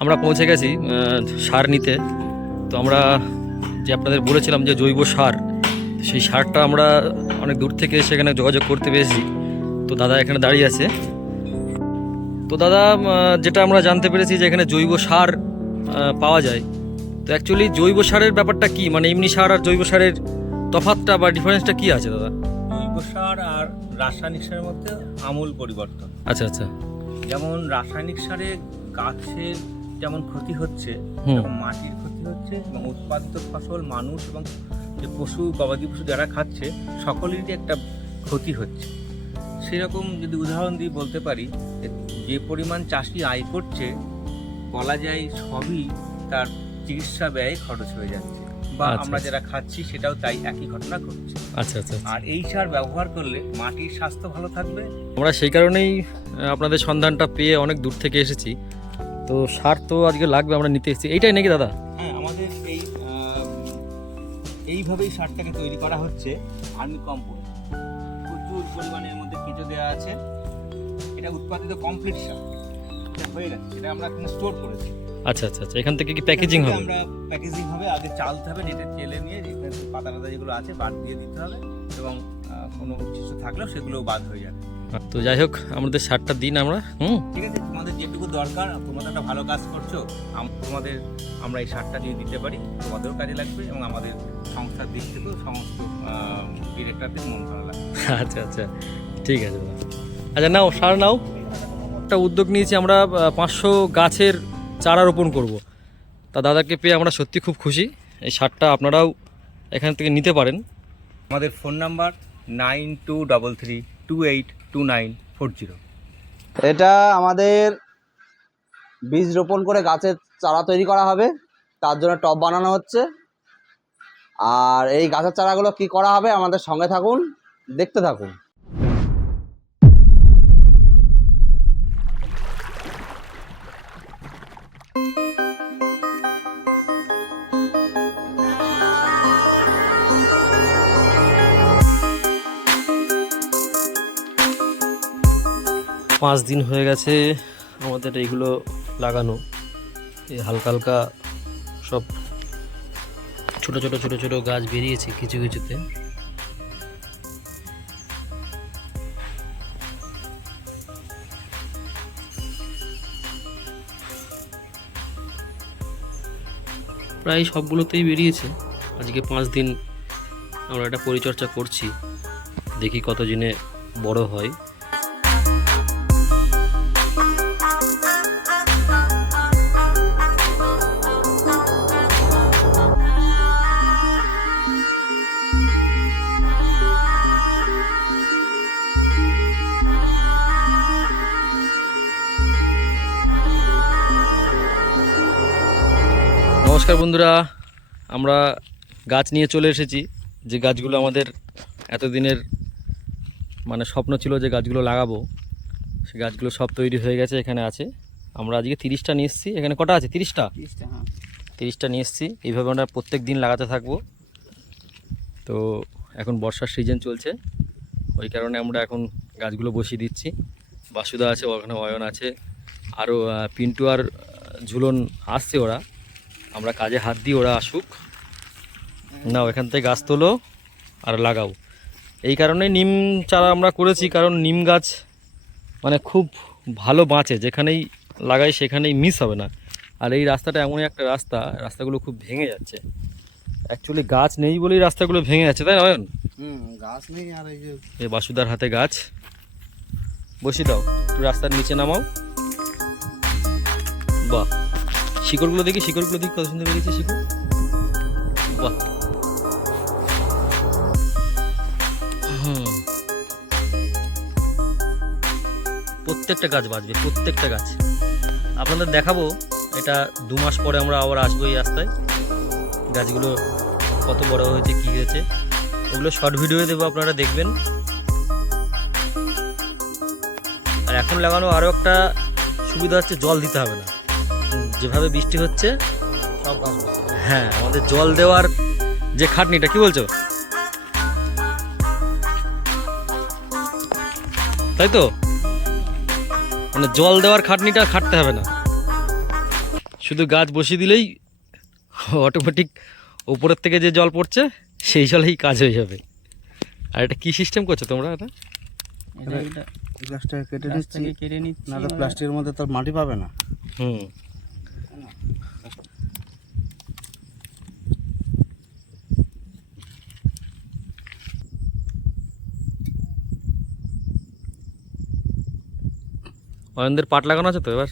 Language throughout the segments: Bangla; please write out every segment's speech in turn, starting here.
আমরা পৌঁছে গেছি সার নিতে। তো আমরা যে আপনাদের বলেছিলাম যে জৈব সার, সেই সারটা আমরা অনেক দূর থেকে সেখানে যোগাযোগ করতে পেরেছি। তো দাদা এখানে দাঁড়িয়ে আছে। তো দাদা যেটা আমরা জানতে পেরেছি যে এখানে জৈব সার পাওয়া যায়। তো অ্যাকচুয়ালি জৈব সারের ব্যাপারটা কি, মানে এমনি সার আর জৈব সারের তফাৎটা বা ডিফারেন্সটা কি আছে দাদা? জৈব সার আর রাসায়নিক সারের মধ্যে আমূল পরিবর্তন। আচ্ছা আচ্ছা। যেমন রাসায়নিক সারে গাছের যেমন ক্ষতি হচ্ছে, এবং মাটির ক্ষতি হচ্ছে, এবং উৎপাদিত ফসল মানুষ এবং যে পশু গবাদি পশু যারা খাচ্ছে সকলেরই একটা ক্ষতি হচ্ছে। সেরকম যদি উদাহরণ দিয়ে বলতে পারি, যে পরিমাণ চাষি আয় করছে বলা যায় সবই তার চিকিৎসা ব্যয়ে খরচ হয়ে যাচ্ছে, বা আমরা যারা খাচ্ছি সেটাও তাই একই ঘটনা ঘটছে। আচ্ছা আচ্ছা। আর এই সার ব্যবহার করলে মাটির স্বাস্থ্য ভালো থাকবে। আমরা সেই কারণেই আপনাদের সন্ধানটা পেয়ে অনেক দূর থেকে এসেছি। তো সার তো আজকে লাগবে, আমরা নিতে এসেছি। এইটাই নাকি দাদা? হ্যাঁ, আমাদের এইভাবেই সারটাকে তৈরি করা হচ্ছে। আর্মি কম্পোস্ট প্রচুর পরিমাণের মধ্যে কেঁচো দেওয়া আছে। এটা উৎপাদিত কমপ্লিট সার, এটা হয়ে গেছে, সেটা আমরা এখানে স্টোর করেছি। আচ্ছা আচ্ছা আচ্ছা। এখান থেকে কি প্যাকেজিং হবে? আমরা প্যাকেজিং হবে, আগে চালতে হবে, নেটে চেলে নিয়ে এখানে পাতা পাতা যেগুলো আছে বাদ দিয়ে দিতে হবে, এবং কোনো উচ্ছিষ্ট থাকলেও সেগুলো বাদ হয়ে যাবে। তো যাই হোক, আমাদের সারটা দিন আমরা। ঠিক আছে, তোমাদের যেটুকু দরকার, তোমরা একটা ভালো কাজ করছো, আমরা এই সারটা যদি দিতে পারি তোমাদেরও কাজে লাগবে, এবং আমাদের সংস্থার দিক থেকেও সমস্ত ডিরেক্টরদের মন ভালো লাগবে। আচ্ছা আচ্ছা, ঠিক আছে দাদা। আচ্ছা নাও, সার নাও। একটা উদ্যোগ নিয়েছি আমরা, 500 গাছের চারা রোপণ করব। তা দাদাকে পেয়ে আমরা সত্যি খুব খুশি। এই সারটা আপনারাও এখান থেকে নিতে পারেন। আমাদের ফোন নাম্বার 9233282940। এটা আমাদের বীজ রোপণ করে গাছের চারা তৈরি করা হবে, তার জন্য টব বানানো হচ্ছে। আর এই গাছের চারাগুলো কি করা হবে, আমাদের সঙ্গে থাকুন, দেখতে থাকুন। পাঁচ দিন হয়ে গেছে আমাদের এইগুলো লাগানো। এই হালকা হালকা সব ছোট ছোট ছোট ছোট গাছ বেরিয়েছে কিছু কিছুতে। প্রায় সবগুলোতেই বেরিয়েছে। আজকে 5 দিন আমরা এটা পরিচর্যা করছি, দেখি কত দিনে বড় হয়। নমস্কার বন্ধুরা, আমরা গাছ নিয়ে চলে এসেছি। যে গাছগুলো আমাদের এতদিনের মানে স্বপ্ন ছিল যে গাছগুলো লাগাবো, সেই গাছগুলো সব তৈরি হয়ে গেছে, এখানে আছে। আমরা আজকে 30টা নিয়ে এসেছি। এখানে কটা আছে? 30টা। 30টা নিয়ে এসেছি। এইভাবে আমরা প্রত্যেক দিন লাগাতে থাকবো। তো এখন বর্ষার সিজন চলছে, ওই কারণে আমরা এখন গাছগুলো বসিয়ে দিচ্ছি। বাসুদা আছে, ওখানে অয়ন আছে, আরও পিন্টু আর ঝুলন আসছে। ওরা, আমরা কাজে হাত দিই, ওরা আসুক। নাও এখান থেকে গাছ তোলো আর লাগাও। এই কারণে নিম চারা আমরা করেছি, কারণ নিম গাছ মানে খুব ভালো বাঁচে, যেখানেই লাগাই সেখানেই মিস হবে না। আর এই রাস্তাটা এমনই একটা রাস্তাগুলো খুব ভেঙে যাচ্ছে। অ্যাকচুয়ালি গাছ নেই বলেই রাস্তাগুলো ভেঙে যাচ্ছে, তাই না অয়ন? গাছ নেই। আর এই বাসুদার হাতে গাছ বসিয়ে দাও, একটু রাস্তার নিচে নামাও। বাহ, শিকড়গুলো দেখি কত সুন্দর বেরিয়েছে শিকড়। বাহ, প্রত্যেকটা গাছ বাঁচবে, প্রত্যেকটা গাছ। আপনাদের দেখাবো এটা 2 মাস পরে, আমরা আবার আসবো এই রাস্তায়। গাছগুলো কত বড় হয়েছে, কি হয়েছে, ওগুলো শর্ট ভিডিও দেবো, আপনারা দেখবেন। আর এখন লাগানো আরও একটা সুবিধা হচ্ছে, জল দিতে হবে না। যেভাবে বৃষ্টি হচ্ছে সব গাছ, হ্যাঁ, আমাদের জল দেওয়ার যে খাটনিটা, কি বলছো, তাই তো? মানে জল দেওয়ার খাটনিটা খাটতে হবে না। শুধু গাছ বসিয়ে দিলেই অটোমেটিক উপরের থেকে যে জল পড়ছে সেই জলেই কাজ হয়ে যাবে। আর এটা কি সিস্টেম করছো তোমরা? এটা প্লাস্টিক কেটে নিচ্ছি, কেটে নিচ্ছি, না তো প্লাস্টিকের মধ্যে তো মাটি পাবে না। হুম, অয়নদের পাট লাগানো আছে তো এবার।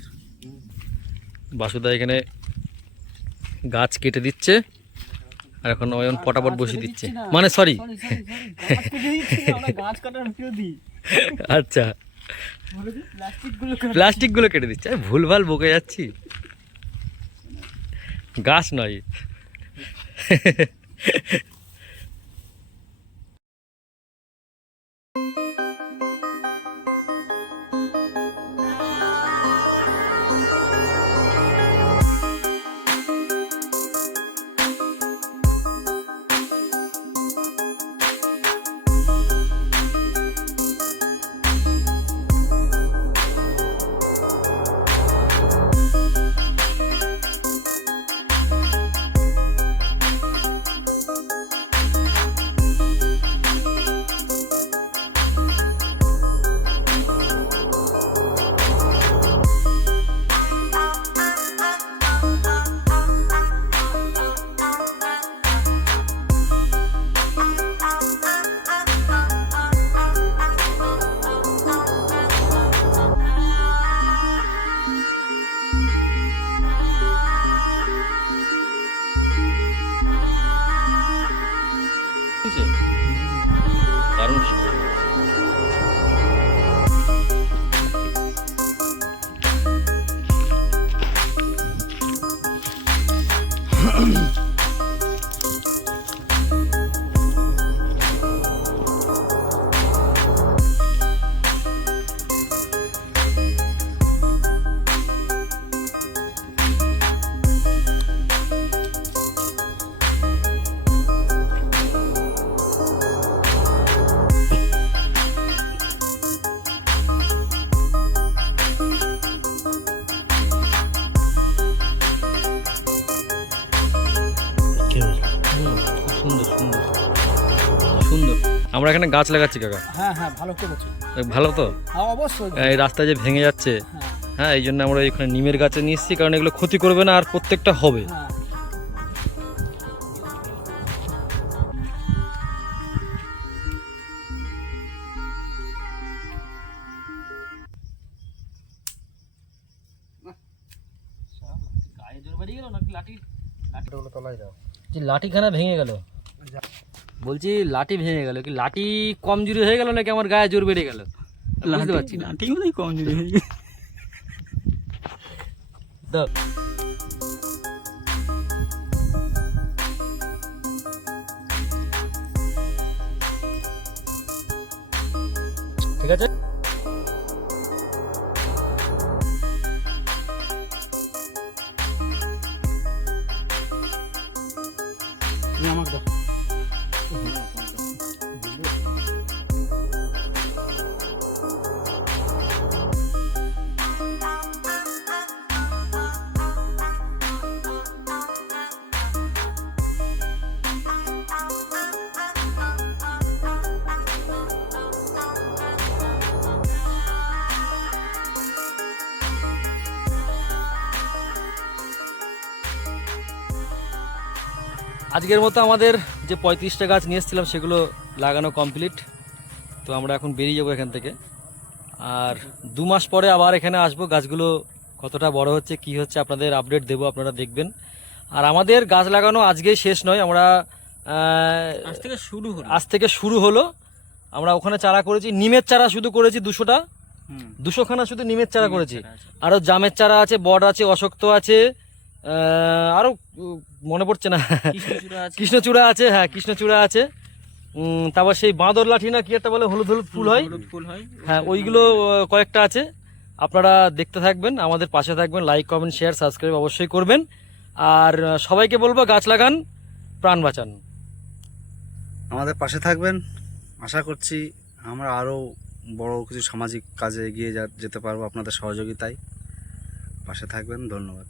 বাসুদা এখানে গাছ কেটে দিচ্ছে আর এখন অয়ন পটাপট বসিয়ে দিচ্ছে, মানে সরি গাছ কাটার বিরোধী, আচ্ছা প্লাস্টিকগুলো কেটে দিচ্ছে। আমি ভুলভাল বকে যাচ্ছি, গাছ নয়। দারুণ। সুন্দর সুন্দর সুন্দর। আমরা এখানে গাছ লাগাচ্ছি কাকা। হ্যাঁ হ্যাঁ, ভালো করেছো। ভালো তো? হ্যাঁ অবশ্যই। এই রাস্তায় যে ভেঙে যাচ্ছে, হ্যাঁ এই জন্য আমরা এখানে নিমের গাছে নিয়ে এসেছি, কারণ এগুলো ক্ষতি করবে না আর প্রত্যেকটা হবে। হ্যাঁ লাঠিখানা ভেঙে গেল, বলছি লাঠি ভেঙে গেল কি? লাঠি কমজোরি হয়ে গেল নাকি আমার গায়ে জোর বেড়ে গেল? বুঝতে পারছি না। লাঠি মনে কমজোরি হয়ে গেছে। দাও। ঠিক আছে। আমাকে দাও। আজকের মতো আমাদের যে 35টা গাছ নিয়ে এসেছিলাম সেগুলো লাগানো কমপ্লিট। তো আমরা এখন বেরিয়ে যাবো এখান থেকে, আর 2 মাস পরে আবার এখানে আসবো। গাছগুলো কতটা বড় হচ্ছে কি হচ্ছে আপনাদের আপডেট দেবো, আপনারা দেখবেন। আর আমাদের গাছ লাগানো আজকেই শেষ নয়, আমরা আজ থেকে শুরু হলো। আমরা ওখানে চারা করেছি, নিমের চারা শুধু করেছি 200টা, 200খানা শুধু নিমের চারা করেছি। আরও জামের চারা আছে, বট আছে, অশক্ত আছে, আরও মনে পড়ছে না, কৃষ্ণচূড়া আছে, হ্যাঁ কৃষ্ণচূড়া আছে। তারপর সেই বাঁদর লাঠি না কি একটা বলে, হলুদ হলুদ ফুল হয়, হ্যাঁ ওইগুলো কয়েকটা আছে। আপনারা দেখতে থাকবেন, আমাদের পাশে থাকবেন, লাইক কমেন্ট শেয়ার সাবস্ক্রাইব অবশ্যই করবেন। আর সবাইকে বলবো গাছ লাগান, প্রাণ বাঁচান। আমাদের পাশে থাকবেন, আশা করছি আমরা আরও বড় কিছু সামাজিক কাজে এগিয়ে যেতে পারবো আপনাদের সহযোগিতায়। পাশে থাকবেন, ধন্যবাদ।